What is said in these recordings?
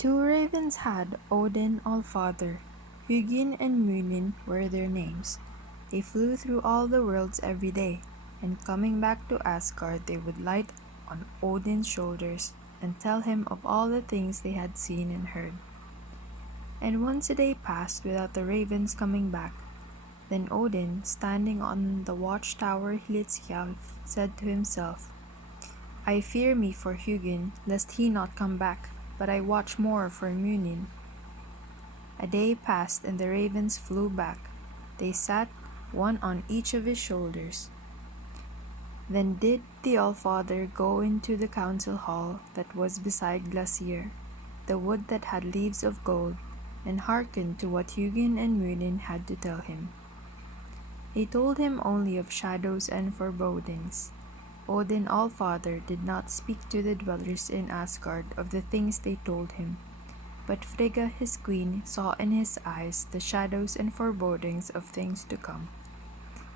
Two ravens had Odin Allfather. Hugin and Munin were their names. They flew through all the worlds every day, and coming back to Asgard they would light on Odin's shoulders and tell him of all the things they had seen and heard. And once a day passed without the ravens coming back. Then Odin, standing on the watchtower Hlidskjalf, said to himself, I fear me for Hugin, lest he not come back, but I watch more for Munin. A day passed and the ravens flew back. They sat, one on each of his shoulders. Then did the Allfather go into the council hall that was beside Glacier, the wood that had leaves of gold, and hearkened to what Hugin and Munin had to tell him. They told him only of shadows and forebodings. Odin Allfather did not speak to the dwellers in Asgard of the things they told him, but Frigga his queen saw in his eyes the shadows and forebodings of things to come.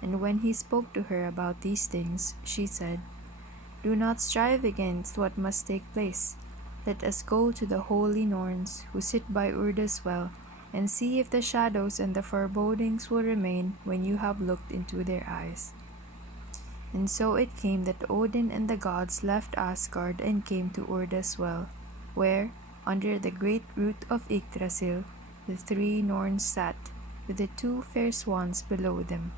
And when he spoke to her about these things, she said, Do not strive against what must take place. Let us go to the holy Norns who sit by Urda's well, and see if the shadows and the forebodings will remain when you have looked into their eyes. And so it came that Odin and the gods left Asgard and came to Urda's well, where, under the great root of Yggdrasil, the three Norns sat, with the two fair swans below them.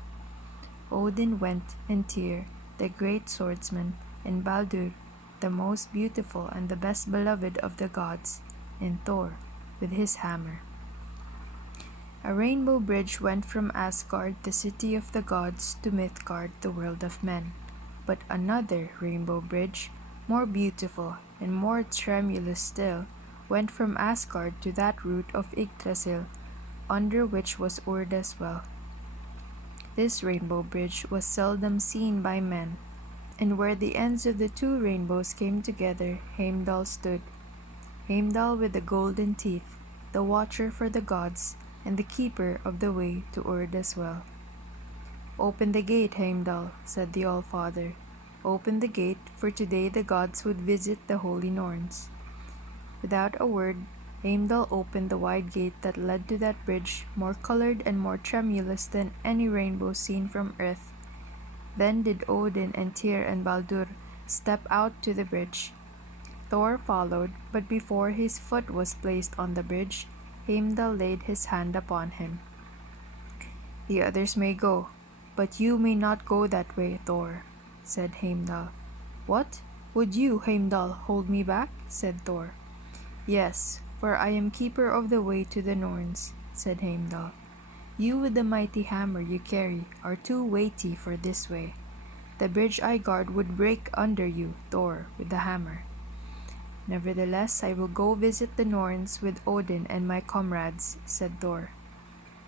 Odin went, and Tyr, the great swordsman, and Baldur, the most beautiful and the best beloved of the gods, and Thor, with his hammer. A rainbow bridge went from Asgard, the city of the gods, to Midgard, the world of men. But another rainbow bridge, more beautiful and more tremulous still, went from Asgard to that root of Yggdrasil, under which was Urda's well. This rainbow bridge was seldom seen by men, and where the ends of the two rainbows came together, Heimdall stood. Heimdall with the golden teeth, the watcher for the gods, and the keeper of the way to Urda's well. Open the gate, Heimdall, said the Allfather. Open the gate, for today the gods would visit the holy Norns. Without a word, Heimdall opened the wide gate that led to that bridge, more colored and more tremulous than any rainbow seen from earth. Then did Odin and Tyr and Baldur step out to the bridge. Thor followed, but before his foot was placed on the bridge, Heimdall laid his hand upon him. The others may go, but you may not go that way, Thor, said Heimdall. What? Would you, Heimdall, hold me back? Said Thor. Yes, for I am keeper of the way to the Norns, said Heimdall. You with the mighty hammer you carry are too weighty for this way. The bridge I guard would break under you, Thor, with the hammer. Nevertheless, I will go visit the Norns with Odin and my comrades, said Thor.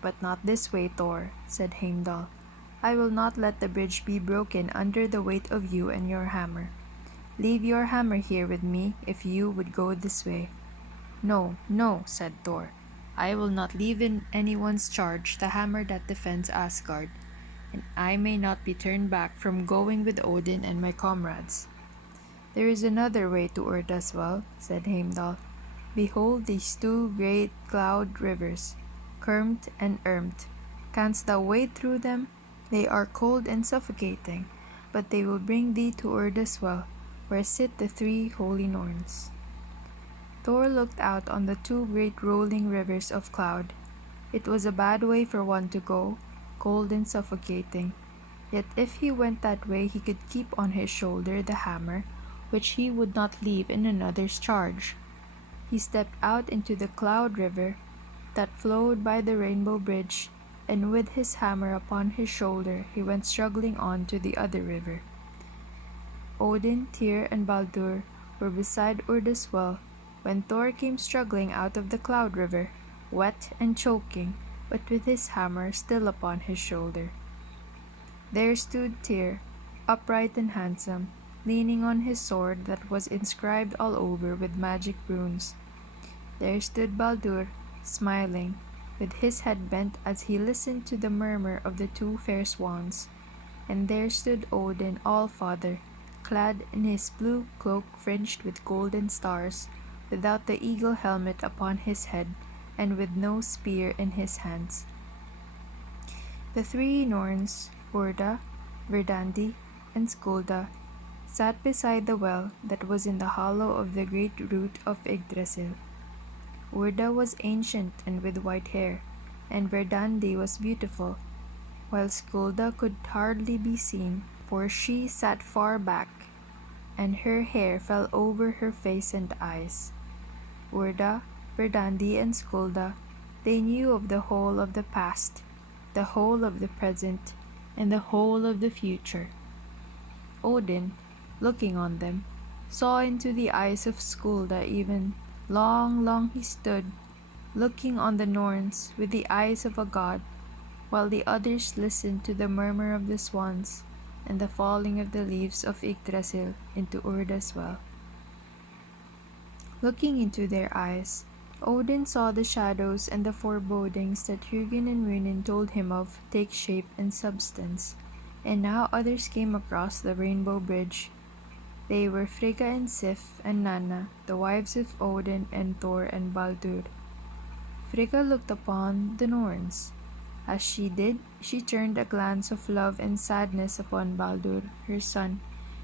But not this way, Thor, said Heimdall. I will not let the bridge be broken under the weight of you and your hammer. Leave your hammer here with me if you would go this way. No, no, said Thor. I will not leave in anyone's charge the hammer that defends Asgard, and I may not be turned back from going with Odin and my comrades. There is another way to Urda's well, said Heimdall. Behold these two great cloud rivers, Kermt and Ermt. Canst thou wade through them? They are cold and suffocating, but they will bring thee to Urda's well, where sit the three holy Norns. Thor looked out on the two great rolling rivers of cloud. It was a bad way for one to go, cold and suffocating. Yet if he went that way he could keep on his shoulder the hammer, which he would not leave in another's charge. He stepped out into the cloud river that flowed by the rainbow bridge, and with his hammer upon his shoulder he went struggling on to the other river. Odin, Tyr, and Baldur were beside Urda's well when Thor came struggling out of the cloud river, wet and choking, but with his hammer still upon his shoulder. There stood Tyr, upright and handsome, leaning on his sword that was inscribed all over with magic runes. There stood Baldur, smiling, with his head bent as he listened to the murmur of the two fair swans. And there stood Odin All-Father, clad in his blue cloak fringed with golden stars, without the eagle helmet upon his head, and with no spear in his hands. The three Norns, Urda, Verdandi, and Skulda, sat beside the well that was in the hollow of the great root of Yggdrasil. Urda was ancient and with white hair, and Verdandi was beautiful, while Skulda could hardly be seen, for she sat far back, and her hair fell over her face and eyes. Urda, Verdandi, and Skulda, they knew of the whole of the past, the whole of the present, and the whole of the future. Odin, looking on them, saw into the eyes of Skulda even. Long he stood, looking on the Norns with the eyes of a god, while the others listened to the murmur of the swans and the falling of the leaves of Yggdrasil into Urda's well. Looking into their eyes, Odin saw the shadows and the forebodings that Hugin and Munin told him of take shape and substance, and now others came across the rainbow bridge. They were Frigga and Sif and Nanna, the wives of Odin and Thor and Baldur. Frigga looked upon the Norns. As she did, she turned a glance of love and sadness upon Baldur, her son,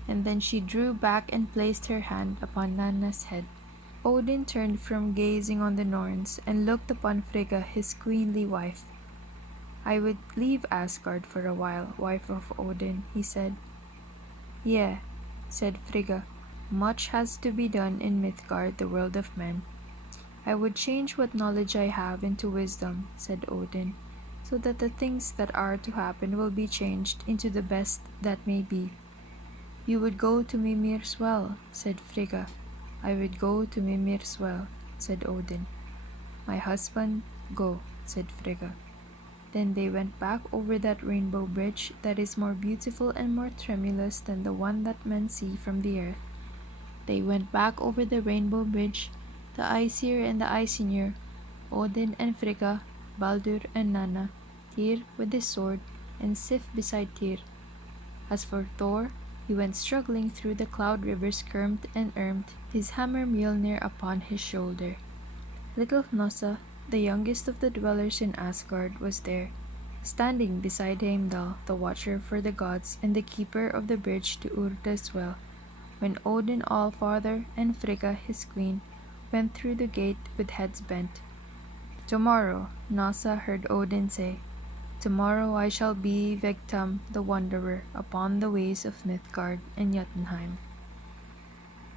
and then she drew back and placed her hand upon Nanna's head. Odin turned from gazing on the Norns and looked upon Frigga, his queenly wife. "I would leave Asgard for a while, wife of Odin," he said. "Yeah," said Frigga, "much has to be done in Midgard, the world of men." "I would change what knowledge I have into wisdom," said Odin, "so that the things that are to happen will be changed into the best that may be." "You would go to Mimir's well," said Frigga. "I would go to Mimir's well," said Odin. "My husband, go," said Frigga. Then they went back over that rainbow bridge that is more beautiful and more tremulous than the one that men see from the earth. They went back over the rainbow bridge, the Aesir and the Aesir, Odin and Frigga, Baldur and Nanna, Tyr with his sword, and Sif beside Tyr. As for Thor, he went struggling through the cloud rivers Kermt and Ermt, his hammer Mjolnir upon his shoulder. Little Hnossa, the youngest of the dwellers in Asgard, was there, standing beside Heimdall, the watcher for the gods and the keeper of the bridge to Urda's well, when Odin Allfather and Frigga, his queen, went through the gate with heads bent. "Tomorrow," Hnossa heard Odin say, "tomorrow I shall be Vegtam the Wanderer upon the ways of Midgard and Jotunheim."